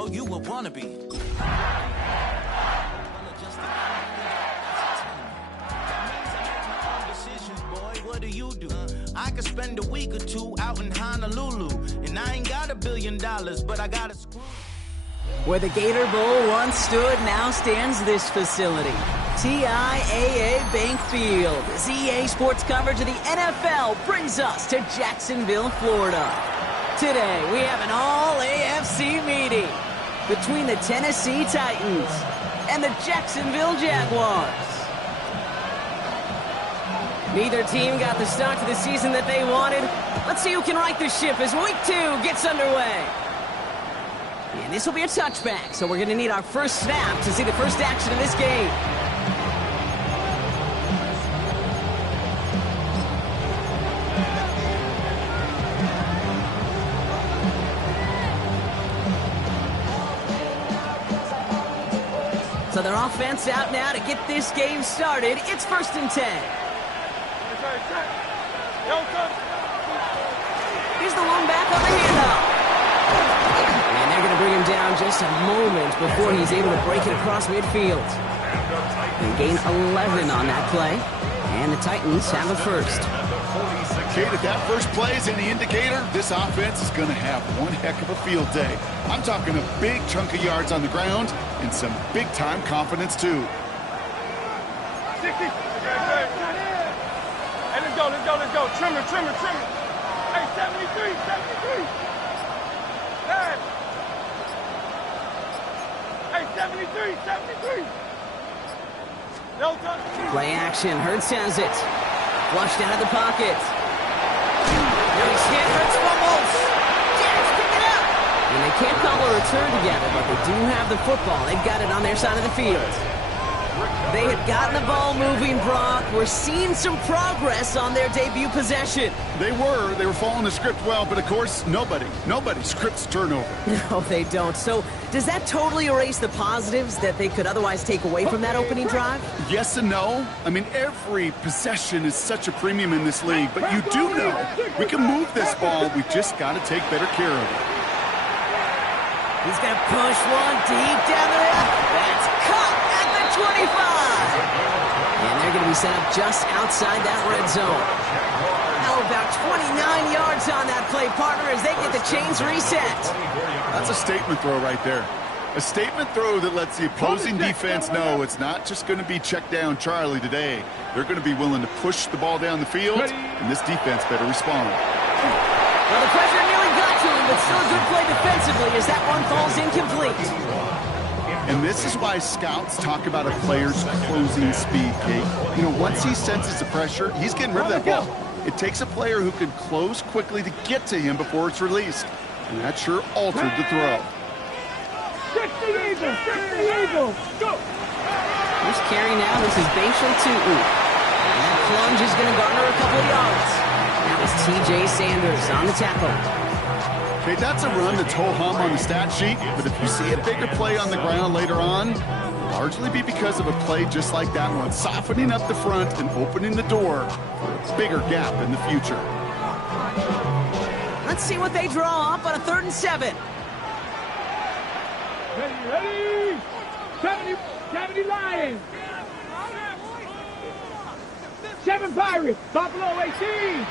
Oh, you a wannabe. What do you do? I could spend a week or two out in Honolulu, and I ain't got $1 billion, but I got a screw. Where the Gator Bowl once stood, now stands this facility. TIAA Bank Field. As EA Sports coverage of the NFL brings us to Jacksonville, Florida. Today, we have an all-AFC meeting between the Tennessee Titans and the Jacksonville Jaguars. Neither team got the start to the season that they wanted. Let's see who can right the ship as Week 2 gets underway. And this will be a touchback, so we're going to need our first snap to see the first action of this game. So their offense out now to get this game started. It's 1st and 10. Here's the lone back on the handoff. And they're going to bring him down just a moment before he's able to break it across midfield. They gain 11 on that play. And the Titans have a first. Kate, if that first play is any indicator, this offense is going to have one heck of a field day. I'm talking a big chunk of yards on the ground and some big-time confidence, too. Let's go. Trimmer. Hey, 73. Hey, 73. No touch. Play action. Hurts has it. Flushed out of the pocket. Here's hit. Hurts fumbles. Jags pick it up. And they can't call a return together, but they do have the football. They've got it on their side of the field. They had gotten the ball moving, Brock. We're seeing some progress on their debut possession. They were following the script well, but of course, nobody scripts turnover. No, they don't. So does that totally erase the positives that they could otherwise take away from that opening drive? Yes and no. I mean, every possession is such a premium in this league, but you do know we can move this ball. We've just got to take better care of it. He's going to push one deep down the road. That's caught at the 25. And they're going to be set up just outside that red zone. Now about 29 yards on that play, partner, as they get the chains reset. That's a statement throw right there. A statement throw that lets the opposing defense know it's not just going to be check down Charlie today. They're going to be willing to push the ball down the field, and this defense better respond. Well, the pressure nearly got to him, but still a good play defensively as that one falls incomplete. And this is why scouts talk about a player's closing speed, Kate. You know, once he senses the pressure, he's getting rid of that ball. It takes a player who can close quickly to get to him before it's released. And that sure altered the throw. Check the eagle. Go. First carry now, this is Bashal Tutu. And that plunge is going to garner a couple of yards. That was T.J. Sanders on the tackle. Okay, that's a run that's ho-hum on the stat sheet, but if you see a bigger play on the ground later on, it'll largely be because of a play just like that one, softening up the front and opening the door for a bigger gap in the future. Let's see what they draw up on a 3rd and 7. Ready. 70 Lions. 7 Pirates. Buffalo 18.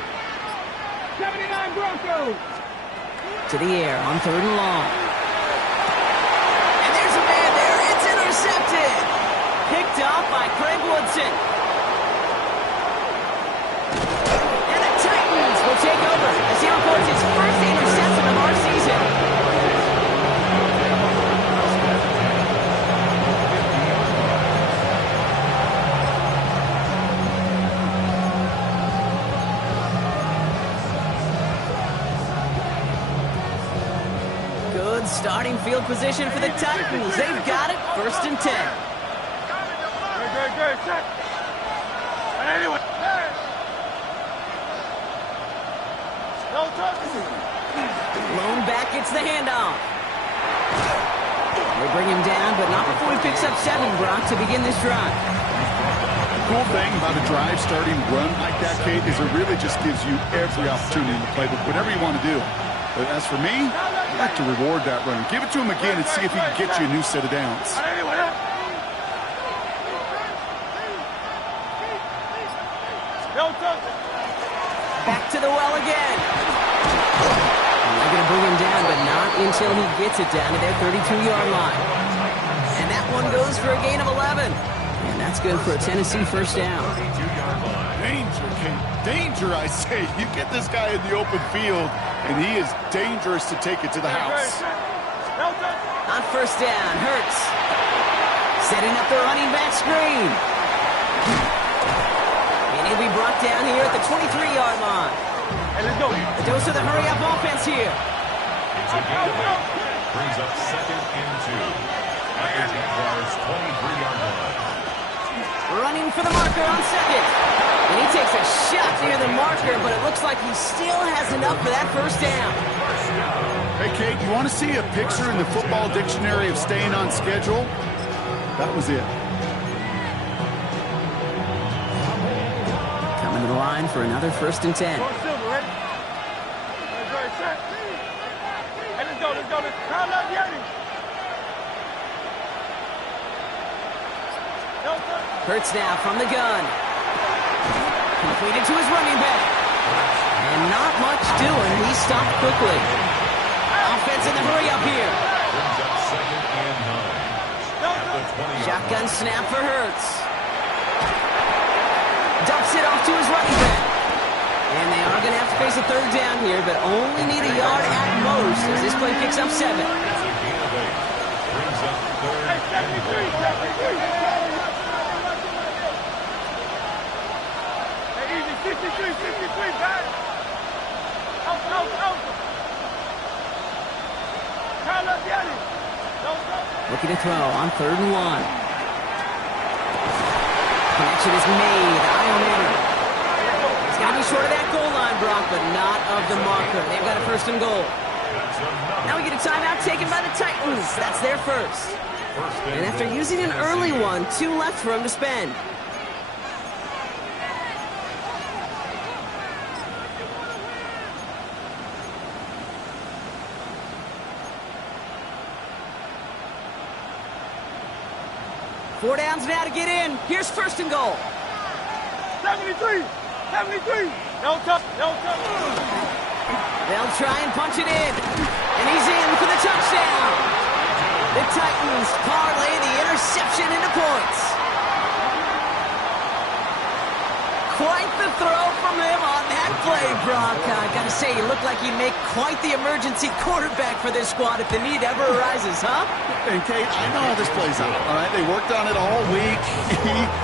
79 Broncos. To the air on 3rd and long. And there's a man there. It's intercepted. Picked off by Craig Woodson. And the Titans will take over as he records his first interception of our season. Starting field position for the Titans. They've got it. 1st and 10. Good. Check. Anyway. No touch. Lone back gets the handoff. They bring him down, but not before he picks up 7, Brock, to begin this drive. The cool thing about a drive starting run like that, Kate, is it really just gives you every opportunity to play with whatever you want to do. But as for me, I'd like to reward that runner. Give it to him again and see if he can get you a new set of downs. Back to the well again. And they're going to bring him down, but not until he gets it down to their 32-yard line. And that one goes for a gain of 11. And that's good for a Tennessee first down. Danger, Kate. Danger, I say. You get this guy in the open field, and he is dangerous to take it to the house. On first down, Hurts. Setting up the running back screen. And he'll be brought down here at the 23-yard line. Hey, let's go. A dose of the hurry-up offense here. It's a gain of 8. Brings up 2nd and 2. Packers requires 23-yard line. Running for the marker on second. And he takes a shot near the marker, but it looks like he still has enough for that first down. Hey, Kate, you want to see a picture in the football dictionary of staying on schedule? That was it. Coming to the line for another 1st and 10. Hey, let's go. Let's call up Yanni. Hurts now from the gun. Completed to his running back. And not much doing. He stopped quickly. Offense in the hurry up here. Brings up 2nd and 9. At the 20-yard Shotgun line. snap for Hurts. Dumps it off to his running back. And they are going to have to face a 3rd down here, but only need a yard at most as this play picks up 7. It's a gain of 8. Brings up 3rd and 8. 63, guys. Out. Call up Yanni. Looking to throw on 3rd and 1. Connection is made. Ioneer. It's going to be short of that goal line, Brock, but not of the marker. They've got a 1st and goal. Now we get a timeout taken by the Titans. That's their first. And after using an early one, 2 left for them to spend. Four downs now to get in. Here's 1st and goal. 73. No touch. They'll try and punch it in. And he's in for the touchdown. The Titans parlay the interception into points. Quite the throw from him on that play, Brock. I gotta say, you look like you make quite the emergency quarterback for this squad if the need ever arises, huh? And, Kate, I know how this plays out, all right? They worked on it all week.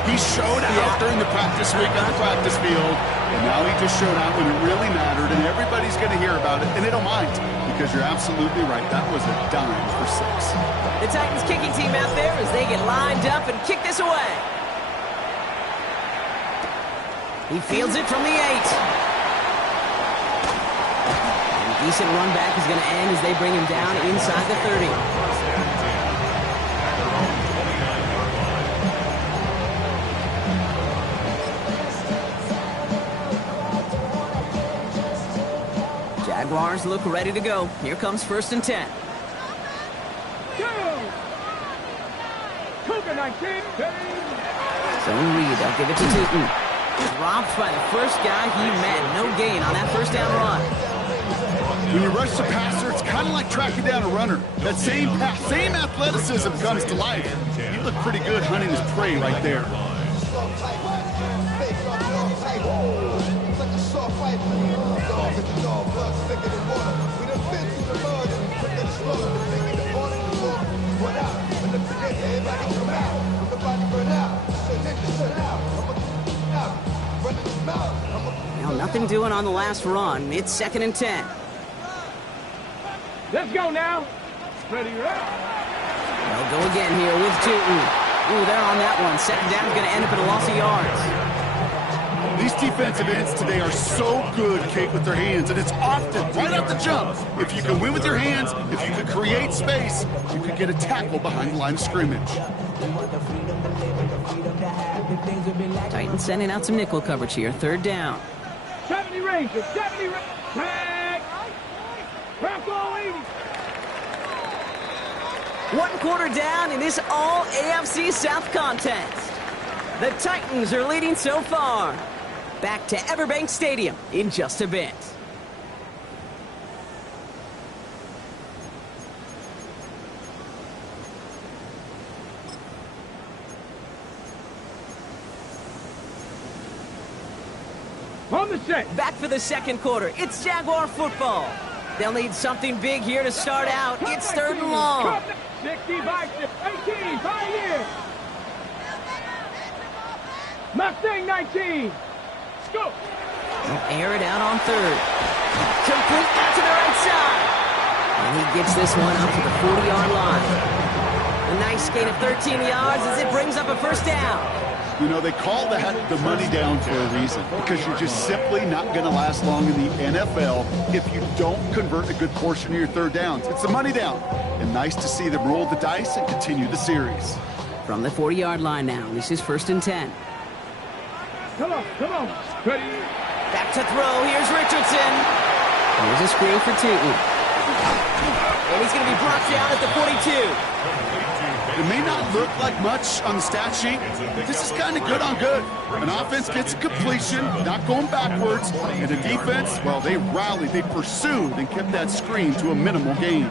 He showed out during the practice week on the practice field, and now he just showed out when it really mattered, and everybody's going to hear about it, and they don't mind, because you're absolutely right. That was a dime for 6. The Titans kicking team out there as they get lined up and kick this away. He fields it from the 8. And a decent run back is going to end as they bring him down inside the 30. Jaguars look ready to go. Here comes 1st and 10. Cougar 19. Zone read. They'll give it to Tootin. Dropped by the first guy he met. No gain on that 1st down run. When you rush the passer, it's kind of like tracking down a runner. That same athleticism comes to life. He looked pretty good hunting his prey right there. Now nothing doing on the last run. It's 2nd and 10. Let's go now. Ready, right? They'll go again here with Tootin. Ooh, they're on that one. 2nd down is going to end up in a loss of yards. These defensive ends today are so good, Kate, with their hands, and it's often right out the jump. If you can win with your hands, if you can create space, you can get a tackle behind the line of scrimmage. Titans sending out some nickel coverage here. 3rd down. 70 Rangers. 70 Rangers. Tag. Back all 80. One quarter down in this all AFC South contest. The Titans are leading so far. Back to Everbank Stadium in just a bit. On the set. Back for the second quarter. It's Jaguar football. They'll need something big here to start out. It's third and long. 65, 18, Pioneer. Mustang 19. Let's go. They'll air it out on third. Complete out to the right side. And he gets this one up to the 40-yard line. A nice gain of 13 yards as it brings up a first down. You know, they call that the money down for a reason, because you're just simply not going to last long in the NFL if you don't convert a good portion of your third downs. It's the money down. And nice to see them roll the dice and continue the series. From the 40-yard line now, this is 1st and 10. Come on. Ready. Back to throw. Here's Richardson. Here's a screen for Tootin. And he's going to be brought down at the 42. It may not look like much on the stat sheet, but this is kind of good on good. An offense gets a completion, not going backwards, and a defense, well, they rallied, they pursued, and kept that screen to a minimal gain.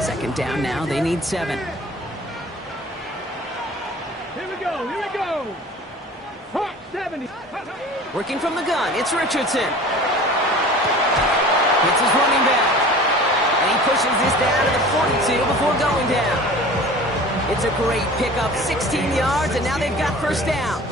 Second down now, they need 7. Here we go. Hawk 70. Working from the gun, it's Richardson. It's his running back. And he pushes this down to the 42 before going down. It's a great pickup, 16 yards, and now they've got first down.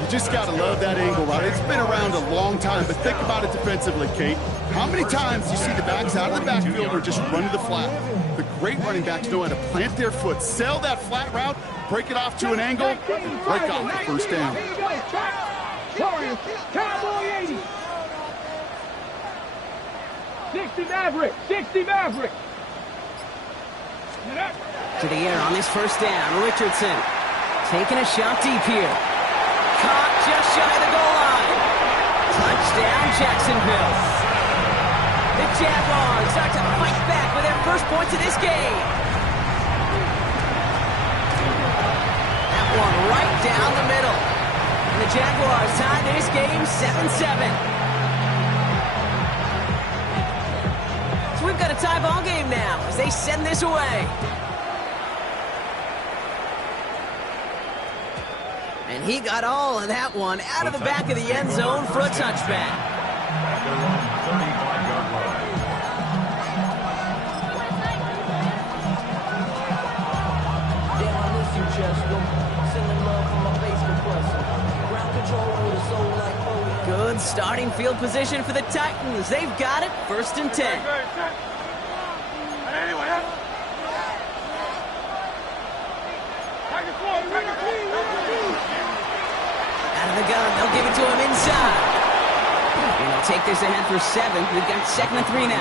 You just got to love that angle route. It's been around a long time, but think about it defensively, Kate. How many times do you see the backs out of the backfield or just run to the flat? The great running backs know how to plant their foot, sell that flat route, break it off to an angle, and break off the first down. Warriors, Cowboy 80. 60 Maverick. To the air on this first down, Richardson taking a shot deep here. Caught just shy of the goal line. Touchdown, Jacksonville. The Jaguars start to fight back with their first points of this game. That one right down the middle. And the Jaguars tie this game 7-7. So we've got a tie ball game now as they send this away. And he got all of that one out of the back of the end zone for a touchback. Good starting field position for the Titans. They've got it, 1st and 10. Out of the gun, they'll give it to him inside. And they'll take this ahead for 7. We've got 2nd and 3 now.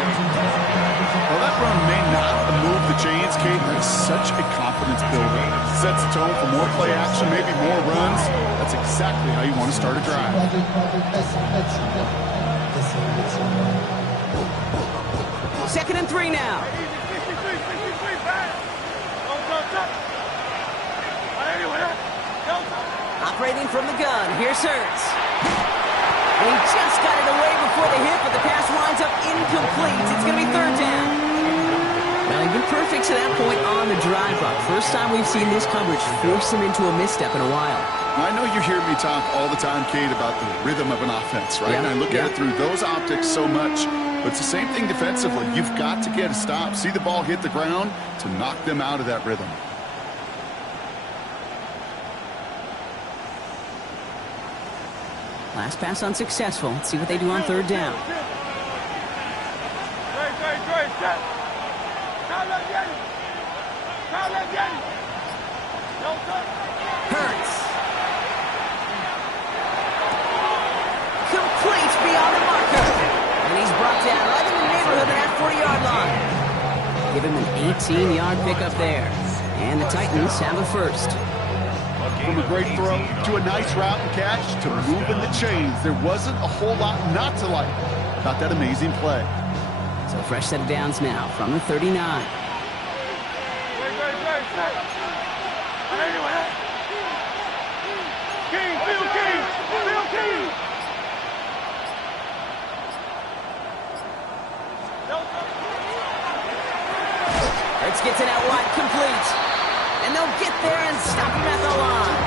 Well, that run may not move the chains, Kate, but it's such a confidence builder. Sets the tone for more play action, maybe more runs. That's exactly how you want to start a drive. 2nd and 3 now. Operating from the gun, here's Hurts. And he just got it away before the hit, but the pass winds up incomplete. It's going to be 3rd down. Well, he's been perfect to that point on the drive, Buck. First time we've seen this coverage force him into a misstep in a while. I know you hear me talk all the time, Kate, about the rhythm of an offense, right? Yeah. And I look at it through those optics so much. But it's the same thing defensively. You've got to get a stop, see the ball hit the ground to knock them out of that rhythm. Last pass unsuccessful. Let's see what they do on 3rd down. Hurts. Complete beyond the marker. And he's brought down right in the neighborhood of that 40-yard line. Give him an 18-yard pickup there. And the Titans have a first. From a great throw to a nice route and catch to moving the chains. There wasn't a whole lot not to like about that amazing play. So fresh set of downs now from the 39. Hurts gets it out wide, complete. And they'll get there and stop him at the line.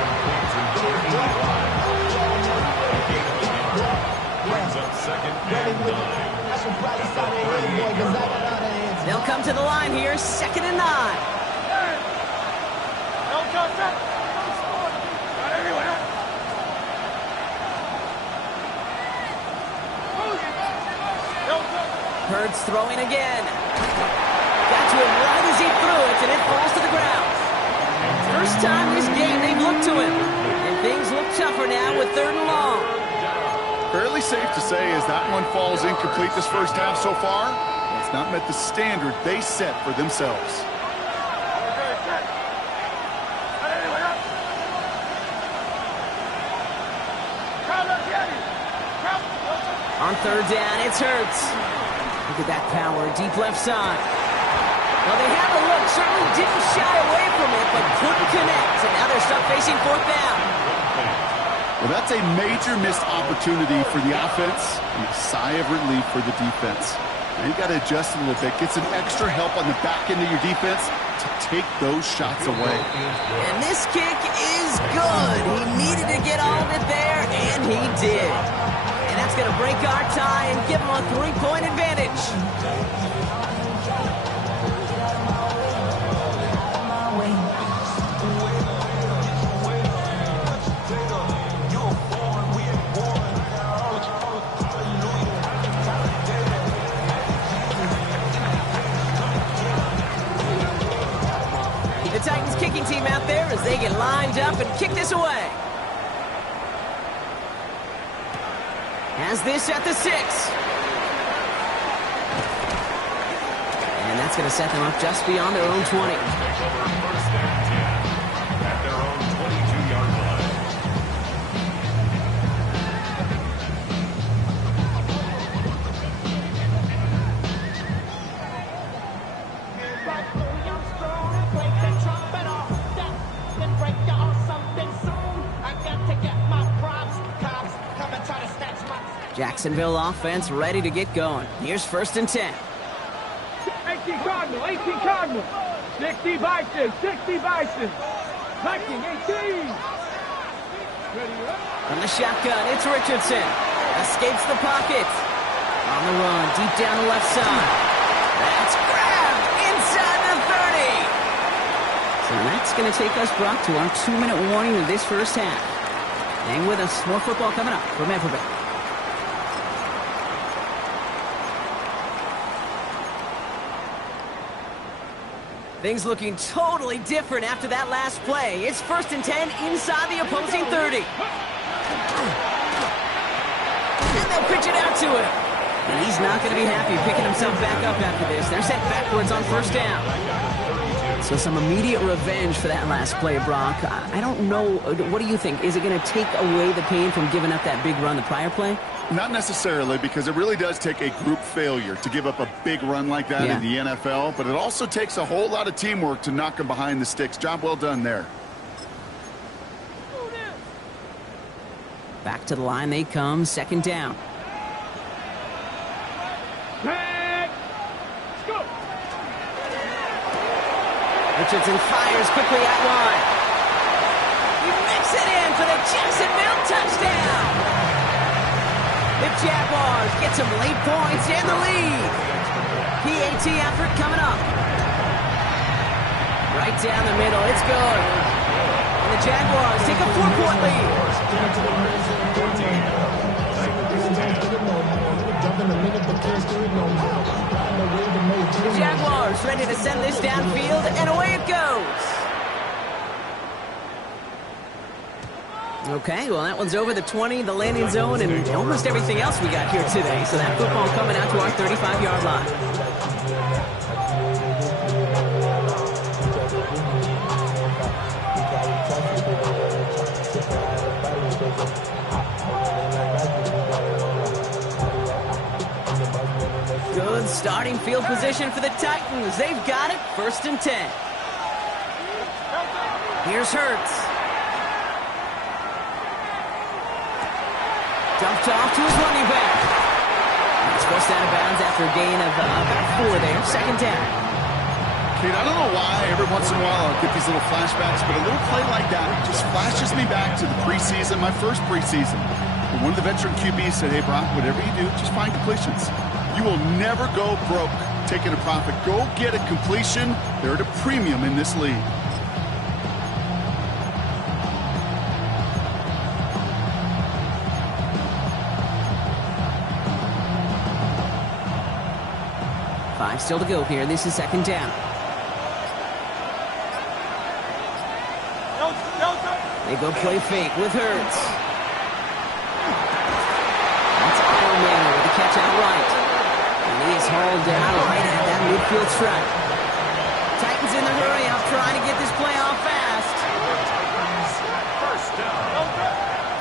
Brings up second and 9. They'll come to the line here, 2nd and 9. Hurts throwing again. Got to him right as he threw it, and it falls to the ground. First time this game they've looked to him. And things look tougher now with 3rd and long. Fairly safe to say as that one falls incomplete this first half so far, it's not met the standard they set for themselves. On 3rd down, it's Hurts. Look at that power, deep left side. Well, they had a look, certainly didn't shy away from it, but couldn't connect. And now they're stuck facing 4th down. Well, that's a major missed opportunity for the offense and a sigh of relief for the defense. Now you got to adjust a little bit, get some extra help on the back end of your defense to take those shots away. And this kick is good. He needed to get all of it there, and he did. And that's going to break our tie and give him a 3-point advantage. The Titans kicking team out there as they get lined up and kick this away. Has this at the 6. And that's going to set them up just beyond their own 20. At their own 22-yard line. Jacksonville offense ready to get going. Here's 1st and 10. 18 Cardinal, 18 Cardinal. 60 Bison, 60 Bison. Viking, 18. From the shotgun, it's Richardson. Escapes the pocket. On the run, deep down the left side. That's grabbed inside the 30. So that's going to take us, Brock, to our 2-minute warning of this first half. Hang with us. More football coming up from Everbank. Things looking totally different after that last play. It's 1st and 10 inside the opposing 30. And they'll pitch it out to him. And he's not going to be happy picking himself back up after this. They're sent backwards on 1st down. So some immediate revenge for that last play, Brock. I don't know. What do you think? Is it going to take away the pain from giving up that big run the prior play? Not necessarily, because it really does take a group failure to give up a big run like that in the NFL, but it also takes a whole lot of teamwork to knock them behind the sticks. Job well done there. Back to the line they come, 2nd down. Richardson fires quickly out wide. He makes it in for the Jacksonville touchdown. The Jaguars get some late points in the lead. PAT effort coming up. Right down the middle, it's good. And the Jaguars take a 4-point lead. The Jaguars ready to send this downfield, and away it goes. Okay, well, that one's over the 20, the landing zone, and almost everything else we got here today. So that football coming out to our 35-yard line. Good Starting field position for the Titans. They've got it, 1st and 10. Here's Hurts. Dumped off to his running back. He's forced out of bounds after a gain of about 4 there. 2nd down. Kate, I don't know why every once in a while I'll get these little flashbacks, but a little play like that just flashes me back to the preseason, my first preseason. And one of the veteran QBs said, hey, Brock, whatever you do, just find completions. You will never go broke taking a profit. Go get a completion. They're at a premium in this league. Five still to go here. This is 2nd down. They go play fake with Hurts. That's Kyle Manning with the catch out right. And he is hauled down right at that midfield stripe. Titans in the hurry up, trying to get this play off fast.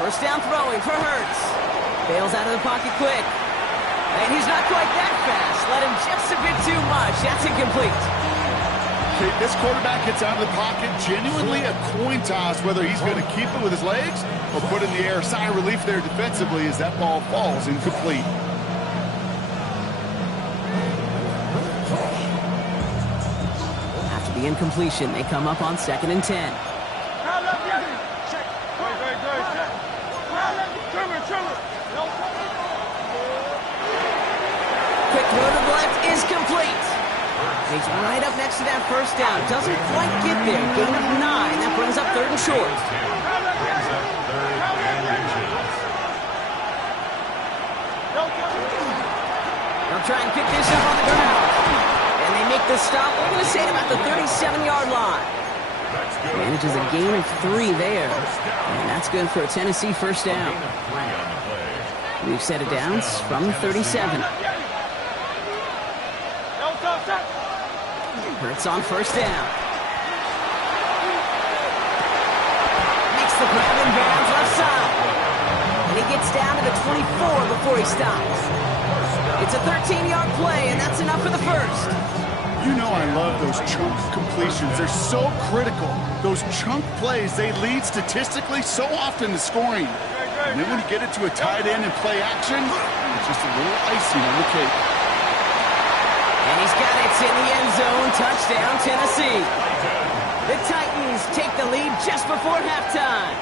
First down throwing for Hurts. Bails out of the pocket quick. And he's not quite that fast. Let him just a bit too much. That's incomplete. Okay, this quarterback gets out of the pocket. Genuinely a coin toss whether he's going to keep it with his legs or put it in the air. Sigh of relief there defensively as that ball falls incomplete. After the incompletion, they come up on 2nd and 10. Quick throw to the left is complete. He's right up next to that 1st down. Doesn't quite get there. Gain of 9. That brings up 3rd and short. They'll try and pick this up on the ground. And they make the stop. We're going to say about the 37-yard line. Manages a gain of 3 there. And that's good for a Tennessee 1st down. We've set it down from 37. Hurts on 1st down. Makes the grab in bounds left side. And he gets down to the 24 before he stops. It's a 13-yard play, and that's enough for the 1st. You know I love those chunk completions. They're so critical. Those chunk plays, they lead statistically so often to scoring. And then when you get it to a tight end and play action, it's just a little icing on the cake. And he's got it in the end zone. Touchdown, Tennessee. The Titans take the lead just before halftime.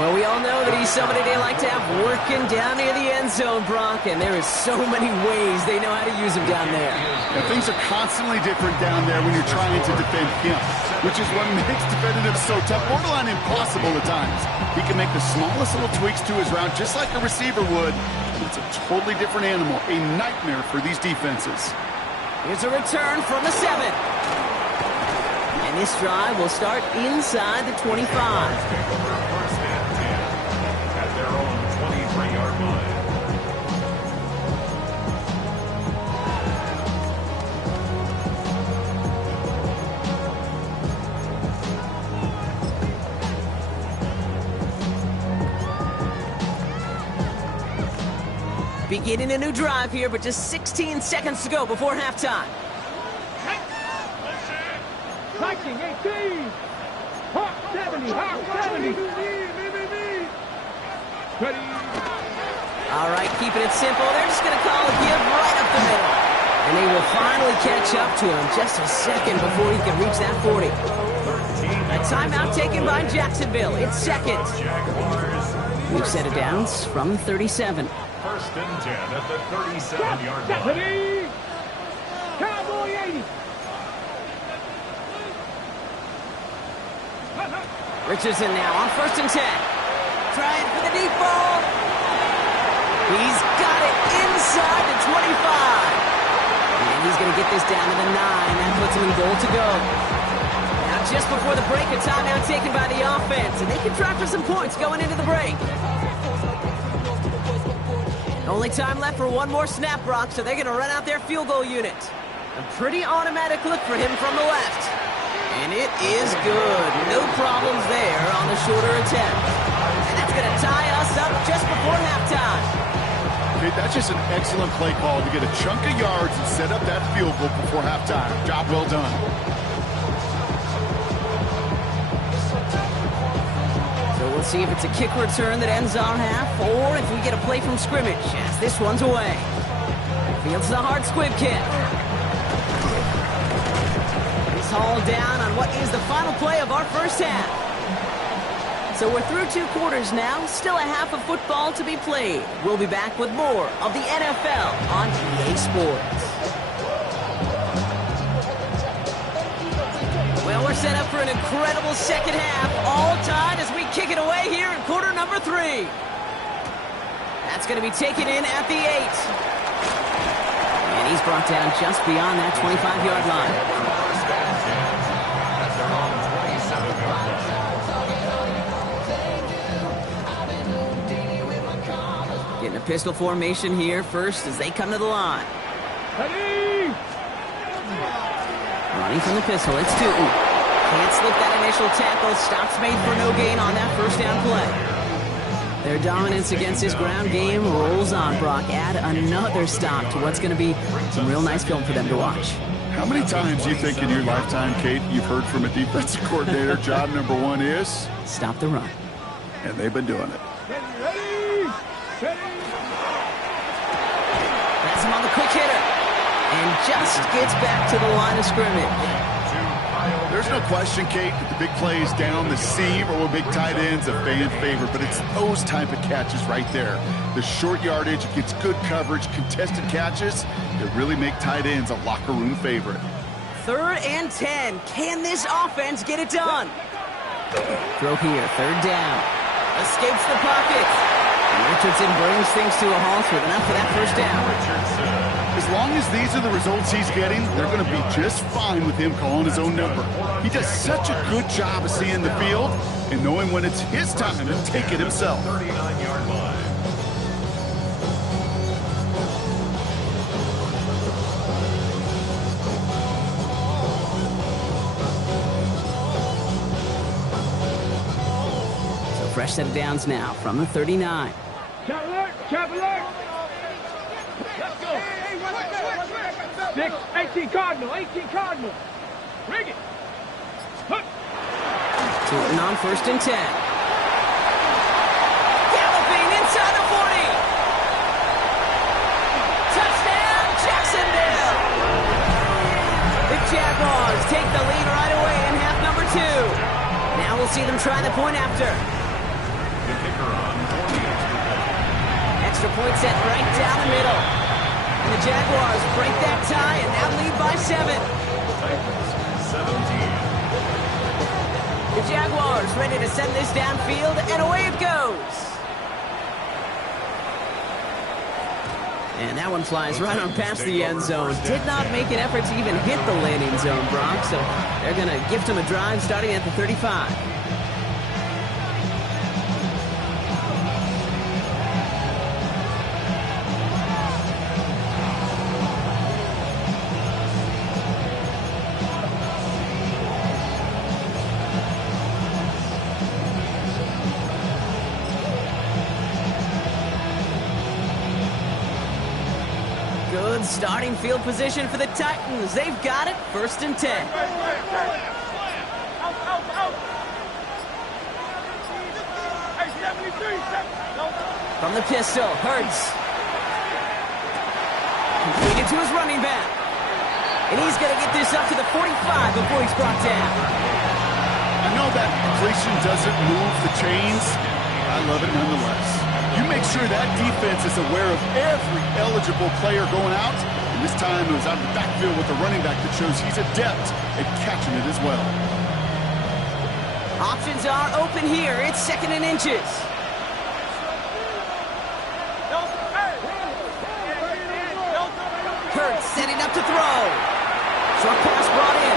Well, we all know that he's somebody they like to have working down near the end zone, Brock, and there is so many ways they know how to use him down there. Yeah, things are constantly different down there when you're trying to defend him, which is what makes defending him so tough, borderline impossible at times. He can make the smallest little tweaks to his route just like a receiver would. It's a totally different animal, a nightmare for these defenses. Here's a return from the 7. And this drive will start inside the 25. At their own 23-yard line. Beginning a new drive here, but just 16 seconds to go before halftime. Liking 18. Hawk 70. Hawk 70. Ready. All right, keeping it simple. They're just going to call a give right up the middle. And they will finally catch up to him just a second before he can reach that 40. A timeout taken by Jacksonville. It's 2nd. We've set it down from 37. 1st and 10 at the 37-yard line. Ready. Cowboy 80. Richardson now on 1st and 10. Trying for the deep ball. He's got it inside the 25. And he's going to get this down to the 9. That puts him in goal to go. Now just before the break, a timeout taken by the offense. And they can try for some points going into the break. Only time left for one more snap, Brock, so they're going to run out their field goal unit. A pretty automatic look for him from the left. And it is good. No problems there on the shorter attempt. And that's going to tie us up just before halftime. Okay, that's just an excellent play call to get a chunk of yards and set up that field goal before halftime. Job well done. So we'll see if it's a kick return that ends our half, or if we get a play from scrimmage, as this one's away. Fields the hard squib kick. It's hauled down on what is the final play of our first half. So we're through 2 quarters now, still a half of football to be played. We'll be back with more of the NFL on EA Sports. Well, we're set up for an incredible second half, all tied as we kick it away here in quarter number 3. That's going to be taken in at the 8. And he's brought down just beyond that 25-yard line. First and 10 at their own 27-yard line. Getting a pistol formation here first as they come to the line. Ready? Running from the pistol, it's Tootin. Can't slip that initial tackle. Stops made for no gain on that first down play. Their dominance against his ground game rolls on, Brock. Add another stop to what's going to be some real nice film for them to watch. How many times do you think in your lifetime, Kate, you've heard from a defensive coordinator, job number 1 is? Stop the run. And they've been doing it. Ready? Ready? That's him on the quick hitter. And just gets back to the line of scrimmage. There's no question, Kate, that the big plays down the seam or with big tight ends a fan favorite, but it's those type of catches right there. The short yardage, it gets good coverage, contested catches that really make tight ends a locker room favorite. 3rd and 10. Can this offense get it done? Throw here, 3rd down. Escapes the pocket. Richardson brings things to a halt with enough for that first down. As long as these are the results he's getting, they're going to be just fine with him calling his own number. He does such a good job of seeing the field and knowing when it's his time to take it himself. 39-yard line. So fresh set of downs now from the 39. Chop alert! Chop alert! Let's go! 6, 18 Cardinal, 18 Cardinal. Bring it. Hook. Tootin on 1st and 10. Galloping inside the 40. Touchdown, Jacksonville. The Jaguars take the lead right away in half number 2. Now we'll see them try the point after. The kicker on for the Extra point set right down the middle. And the Jaguars break that tie and now lead by 7. Titans 17. The Jaguars ready to send this downfield, and away it goes. And that one flies right on past the end zone. Did not make an effort to even hit the landing zone, Brock. So they're going to gift him a drive starting at the 35. Good starting field position for the Titans. They've got it. 1st and 10. From the pistol, Hurts. Completed to his running back. And he's going to get this up to the 45 before he's brought down. I know that completion doesn't move the chains. I love it nonetheless. You make sure that defense is aware of every eligible player going out. And this time it was out of the backfield with the running back that shows he's adept at catching it as well. Options are open here. It's 2nd and inches. Hurts setting up to throw. Short pass brought in.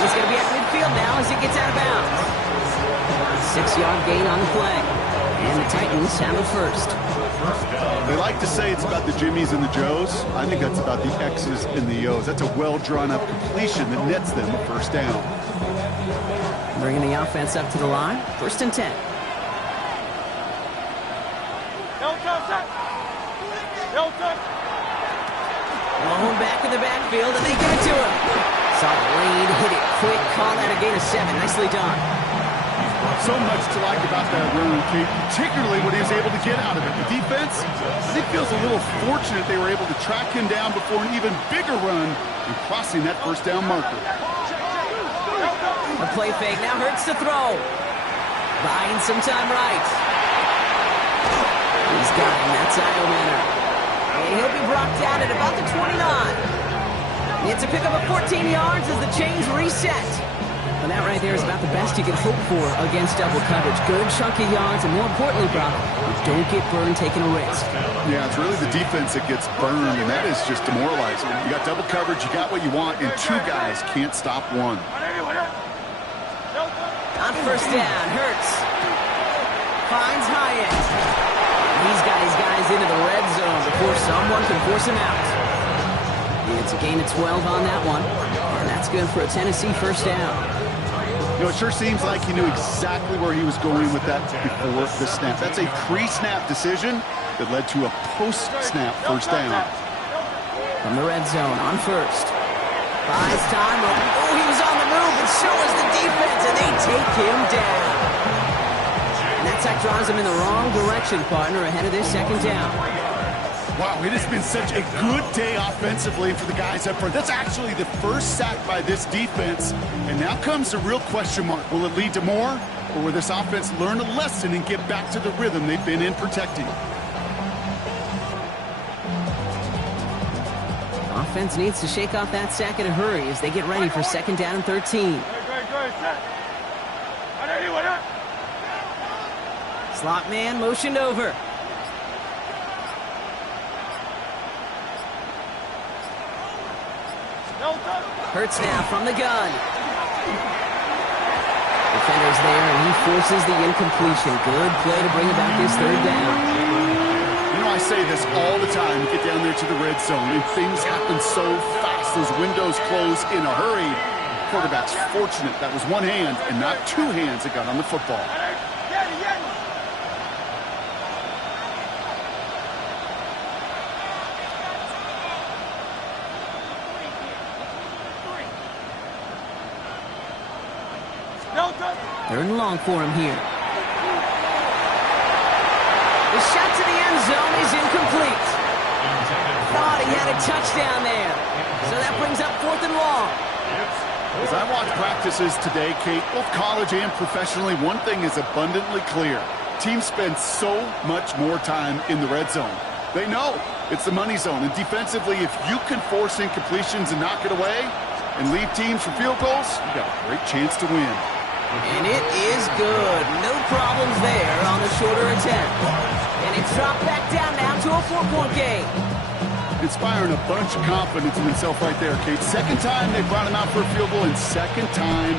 He's going to be at midfield now as he gets out of bounds. 6-yard gain on the play. And the Titans have it first. They like to say it's about the Jimmies and the Joes. I think that's about the X's and the O's. That's a well-drawn-up completion that nets them a first down. Bringing the offense up to the line. 1st and 10. back in the backfield, and they give it to him. Saw the lane, hit it quick, call that a gain of 7. Nicely done. So much to like about that run, Kate, particularly what he was able to get out of it. The defense, I think, feels a little fortunate they were able to track him down before an even bigger run and crossing that first down marker. A play fake, now Hurts to throw. Buying some time right. He's got him, that's Iowa. And he'll be brought down at about the 29. It's a pickup of 14 yards as the chains reset. And that right there is about the best you can hope for against double coverage. Good chunky yards, and more importantly, Brock, don't get burned taking a risk. Yeah, it's really the defense that gets burned, and that is just demoralizing. You got double coverage, you got what you want, and 2 guys can't stop one. On first down, Hurts finds Hyatt. He's got his guys into the red zone before someone can force him out. It's a gain of 12 on that one, and that's good for a Tennessee first down. You know, it sure seems like he knew exactly where he was going with that before the snap. That's a pre-snap decision that led to a post-snap first down. From the red zone on first. Buys time. Oh, he was on the move, and so was the defense, and they take him down. And that sack drives him in the wrong direction, partner, ahead of this second down. Wow, it has been such a good day offensively for the guys up front. That's actually the first sack by this defense. And now comes the real question mark. Will it lead to more? Or will this offense learn a lesson and get back to the rhythm they've been in protecting? Offense needs to shake off that sack in a hurry as they get ready for second down and 13. Slot man motioned over. Hurts now from the gun. Defender's there, and he forces the incompletion. Good play to bring about this third down. You know, I say this all the time. You get down there to the red zone, and things happen so fast. Those windows close in a hurry. Quarterback's fortunate that was one hand and not 2 hands that got on the football. Third and long for him here. The shot to the end zone is incomplete. Thought he had a touchdown there. So that brings up 4th and long. As I watch practices today, Kate, both college and professionally, one thing is abundantly clear. Teams spend so much more time in the red zone. They know it's the money zone. And defensively, if you can force incompletions and knock it away and leave teams for field goals, you got a great chance to win. And it is good. No problems there on the shorter attempt. And it's dropped back down now to a 4-point game. Inspiring a bunch of confidence in himself right there, Kate. Second time they brought him out for a field goal, and second time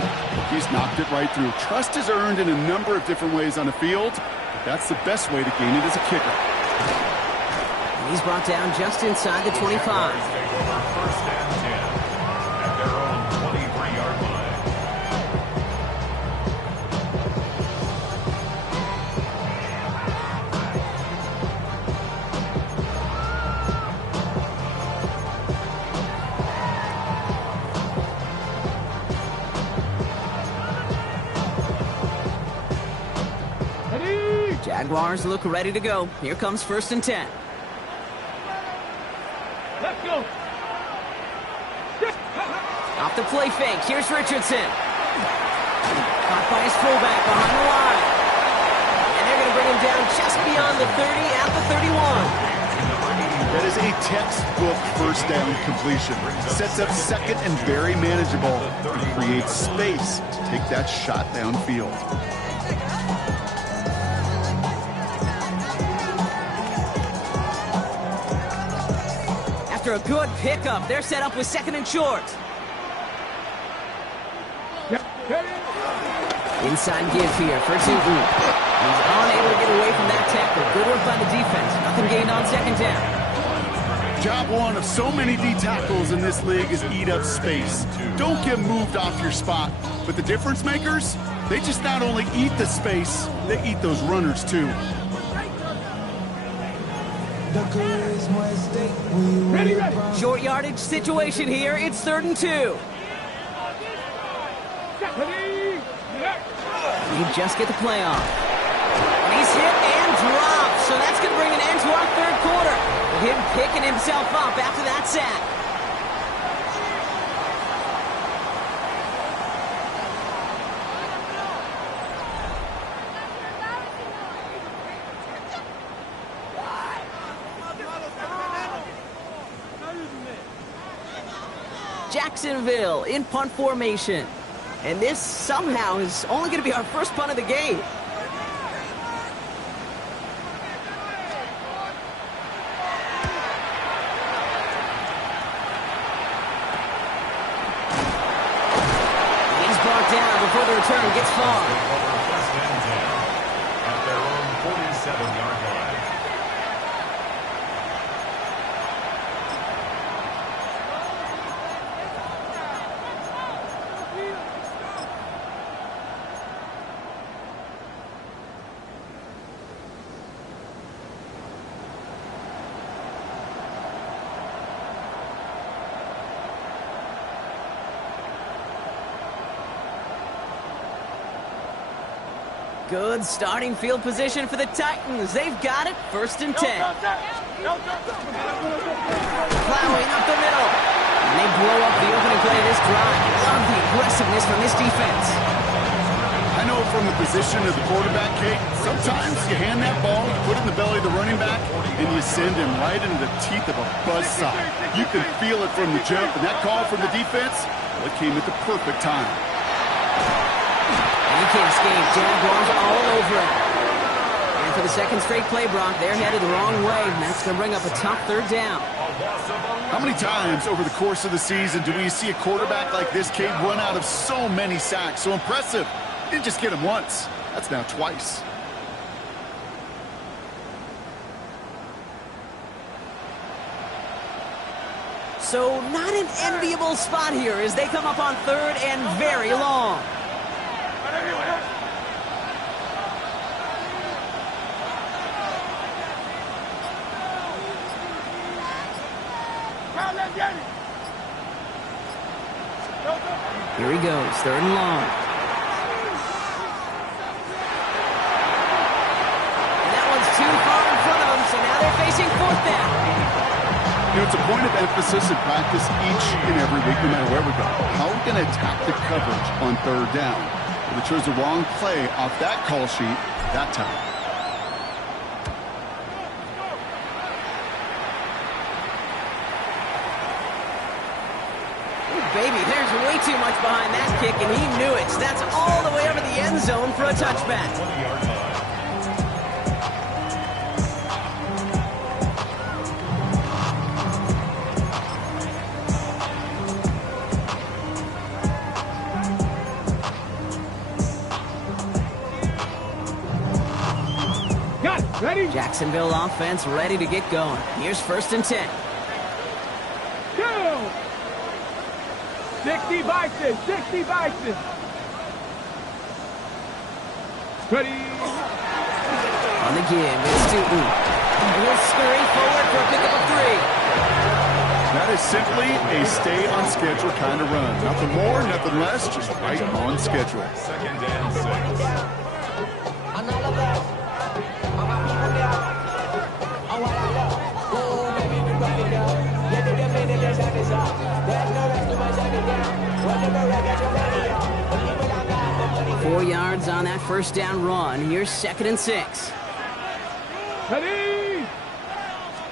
he's knocked it right through. Trust is earned in a number of different ways on the field, but that's the best way to gain it as a kicker. And he's brought down just inside the 25. First and 10 at their own 23-yard line. Jaguars look ready to go. Here comes 1st and 10. Let's go. Off the play fake. Here's Richardson. Caught by his fullback behind the line. And they're going to bring him down just beyond the 30 at the 31. That is a textbook first down completion. Sets up second and very manageable. And creates space to take that shot downfield. After a good pickup, they're set up with 2nd and short. Inside give here for Tootin. He's unable to get away from that tackle. Good work by the defense. Nothing gained on 2nd down. Job one of so many D tackles in this league is eat up space. Don't get moved off your spot. But the difference makers, they just not only eat the space, they eat those runners too. Ready, ready. Short yardage situation here. It's 3rd and 2. Ready. You just get the play off. And he's hit and dropped. So that's going to bring an end to our 3rd quarter. With him picking himself up after that sack. Jacksonville in punt formation. And this somehow is only going to be our first punt of the game. He's brought down before the return gets far. First and 10 at their own 47-yard line. Good starting field position for the Titans. They've got it. 1st and 10. Plowing up the middle. And they blow up the opening play of this drive. Love the aggressiveness from this defense. I know from the position of the quarterback, Kate, sometimes you hand that ball, put it in the belly of the running back, and you send him right into the teeth of a buzzsaw. You can feel it from the jump, and that call from the defense, well, it came at the perfect time. And he can't escape. Jaguars all over him. And for the 2nd straight play, Brock, they're headed the wrong way, and that's going to bring up a tough 3rd down. How many times over the course of the season do we see a quarterback like this, Kate, run out of so many sacks? So impressive. He didn't just get him once. That's now twice. So not an enviable spot here as they come up on 3rd and very long. Here he goes, 3rd and long. And that one's too far in front of them, so now they're facing 4th down. You know, it's a point of emphasis in practice each and every week, no matter where we go. How are we going to attack the coverage on 3rd down? Well, they chose the wrong play off that call sheet that time. Baby, there's way too much behind that kick, and he knew it. That's all the way over the end zone for a touchback. 20-yard line. Got it. Ready? Jacksonville offense ready to get going. Here's 1st and 10. Go! 60 Bison, 60 Bison. Ready? On the give, it's Newton. And he'll scurry forward for a pickup of 3. That is simply a stay on schedule kind of run. Nothing more, nothing less, just right on schedule. 2nd and 6. Four yards on that 1st down run. Here's 2nd and 6. Ready?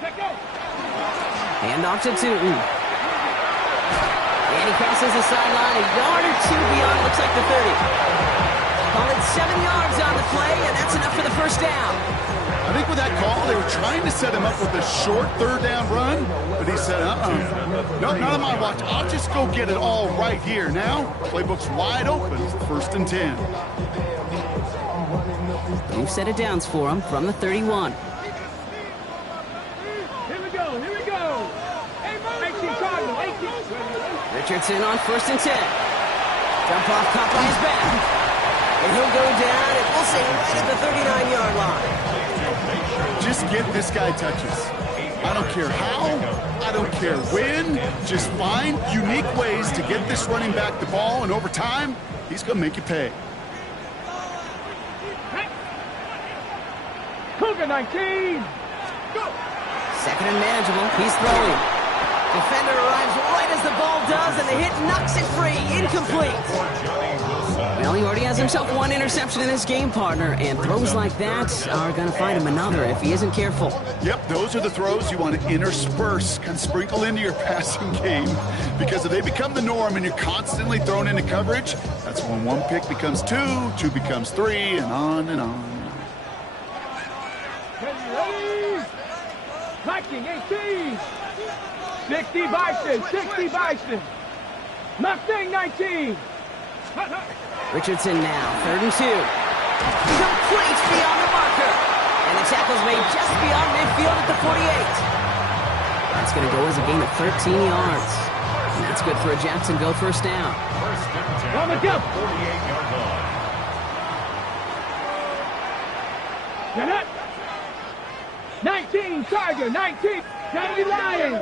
Let go. Hand off to Tootin. And he crosses the sideline a yard or 2 beyond, looks like the 30. Call it 7 yards on the play, and that's enough for the 1st down. I think with that call, they were trying to set him up with a short 3rd down run, but he said, no, not on my watch. I'll just go get it all right here. Now, playbook's wide open, 1st and 10. New set of downs for him from the 31. Here we go, here we go. 18 Cardinal, 18. Richardson on 1st and 10. Jump off, caught by his back. And he'll go down, and we'll say right at the 39-yard line. Just get this guy touches. I don't care how, I don't care when, just find unique ways to get this running back the ball, and over time, he's going to make you pay. Cougar 19. Go. Second and manageable. He's throwing. Defender arrives right as the ball does, and the hit knocks it free. Incomplete. Well, he already has himself one interception in his game, partner, and throws like that are going to find him another if he isn't careful. Yep, those are the throws you want to intersperse, kind of sprinkle into your passing game, because if they become the norm and you're constantly thrown into coverage, that's when one pick becomes two, two becomes three, and on and on. Ready? Viking 18. 60 Bison, 60 Bison. Mustang 19. Richardson now, 3rd and 2. Complete beyond the marker. And the tackle's made just beyond midfield at the 48. That's going to go as a gain of 13 yards. And that's good for a Jacksonville first down. On the go. 48-yard line. Get it. 19, Tiger, 19. Kennedy Lions.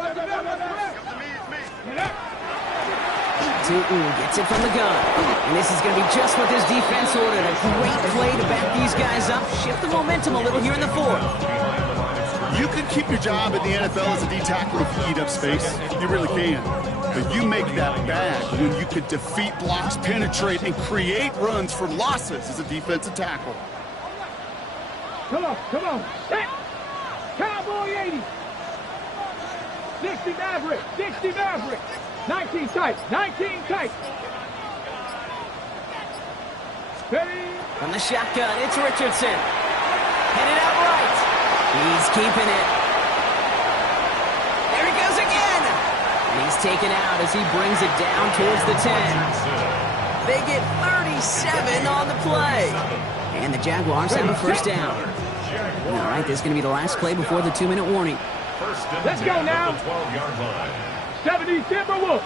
Get it. Tootin gets it from the gun. And this is going to be just what this defense ordered. A great play to back these guys up. Shift the momentum a little here in the 4th. You can keep your job in the NFL as a D-tackle if you eat up space. You really can. But you make that bad when you can defeat blocks, penetrate, and create runs for losses as a defensive tackle. Come on, come on. Set. Cowboy 80. 60 Maverick, 60 Maverick. 19 tight, 19 tight. Ready? From the shotgun, it's Richardson. Headed out right. He's keeping it. There he goes again. And he's taken out as he brings it down towards the 10. They get 37 on the play. And the Jaguars have a first down. All right, this is going to be the last play before the 2-minute warning. Let's go now. 12-yard line. 70 Timberwolves.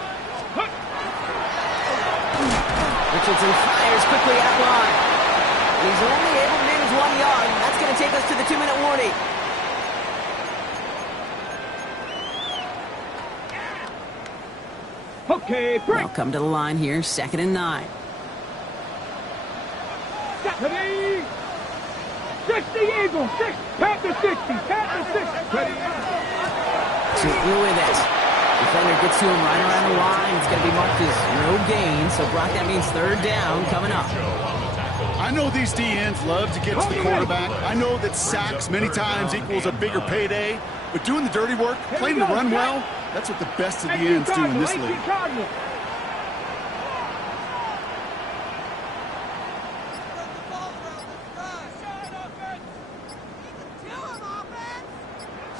Richardson fires quickly out line. And he's only able to manage 1 yard. That's going to take us to the 2-minute warning. Okay, break. They'll come to the line here, 2nd and 9. 70. 60 Eagles. 6. Panther 60. Panther 60. Ready? Tootin with it. Defender gets to him right around the line. It's going to be marked as no gain. So, Brock, that means 3rd down coming up. I know these DNs love to get to the quarterback. I know that sacks many times equals a bigger payday. But doing the dirty work, playing the run well, that's what the best of the ends do in this league.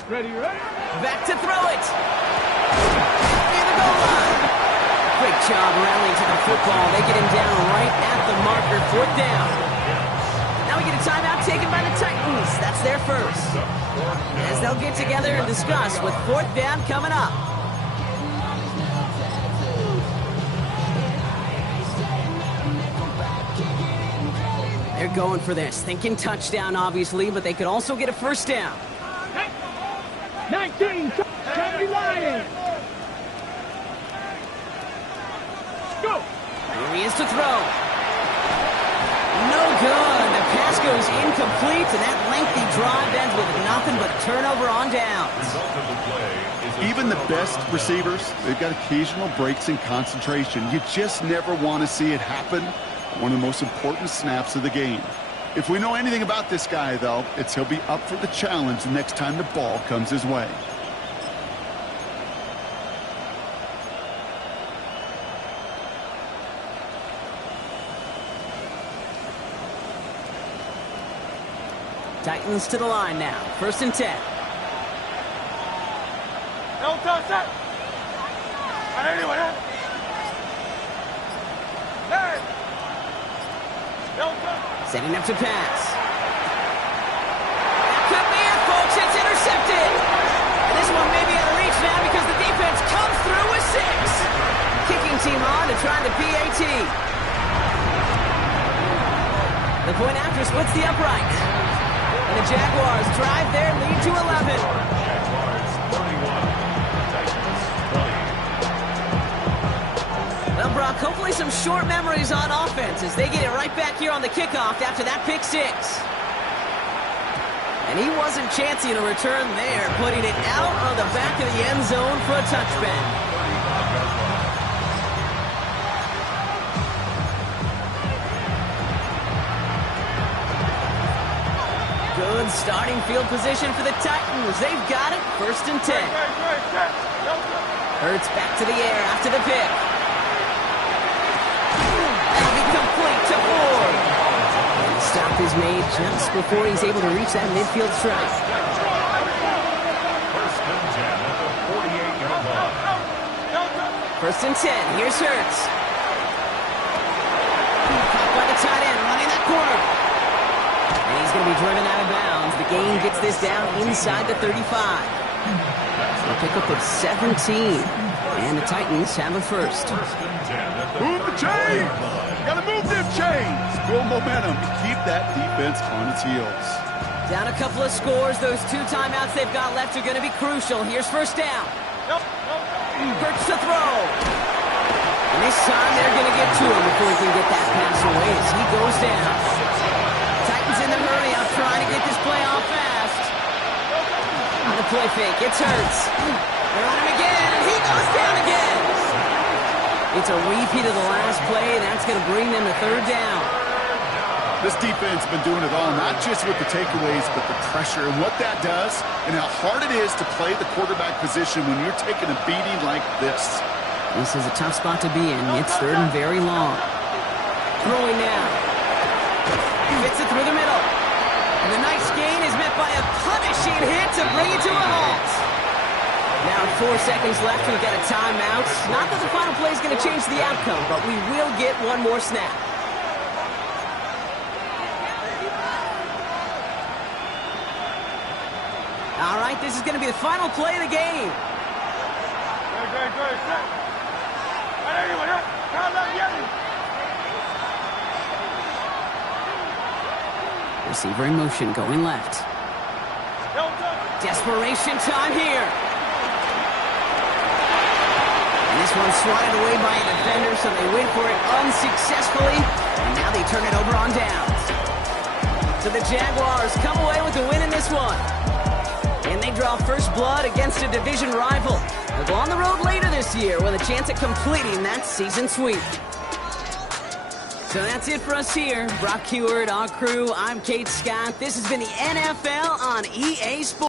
Ready, ready? Back to throw it. Near the goal line. Great job rallying to the football. They get him down right at the marker. 4th down. Now we get a timeout taken by the Titans. That's their first. As they'll get together and discuss with 4th down coming up. They're going for this. Thinking touchdown, obviously, but they could also get a first down. 19, Kennedy Lions. Go. Here he is to throw. No good. The pass goes incomplete, and that lengthy drive ends with nothing but a turnover on downs. Even the best receivers, they've got occasional breaks in concentration. You just never want to see it happen. One of the most important snaps of the game. If we know anything about this guy, though, it's he'll be up for the challenge the next time the ball comes his way. Titans to the line now. 1st and 10. Setting up to pass. That could be it, folks. It's intercepted. And this one may be out of reach now because the defense comes through with 6. Kicking team on to try the PAT. The point after splits the upright. And the Jaguars drive their lead to 11. Hopefully some short memories on offense as they get it right back here on the kickoff after that pick six. And he wasn't chancing a return there, putting it out on the back of the end zone for a touchback. Good starting field position for the Titans. They've got it, 1st and 10. Hurts back to the air after the pick. That'll be complete to Ford. The stop is made just before he's able to reach that midfield strike. 1st and 10. Here's Hurts. Caught by the tight end, running that corner. And he's going to be driven out of bounds. The gain gets this down inside the 35. A pickup of 17. And the Titans have a first. Move the chains! Gotta move them chains! Build momentum to keep that defense on its heels. Down a couple of scores. Those 2 timeouts they've got left are going to be crucial. Here's 1st down. Hurts to throw. And this time they're going to get to him before he can get that pass away as he goes down. Titans in the hurry up trying to get this play off fast. On the play fake, it's Hurts. They're on him again, and he goes down again. It's a repeat of the last play. That's going to bring them to 3rd down. This defense has been doing it all, not just with the takeaways, but the pressure and what that does and how hard it is to play the quarterback position when you're taking a beating like this. This is a tough spot to be in. It's 3rd and very long. Throwing now. Fits it through the middle. And the nice gain is met by a punishing hit to bring it to a halt. Now 4 seconds left. We've got a timeout. Not that the final play is going to change the outcome, but we will get one more snap. All right, this is going to be the final play of the game. Receiver in motion, going left. Desperation time here. And this one's swatted away by a defender, so they went for it unsuccessfully. And now they turn it over on downs. So the Jaguars come away with the win in this one. And they draw first blood against a division rival. They'll go on the road later this year with a chance at completing that season sweep. So that's it for us here. Brock Heward, our crew, I'm Kate Scott. This has been the NFL on EA Sports.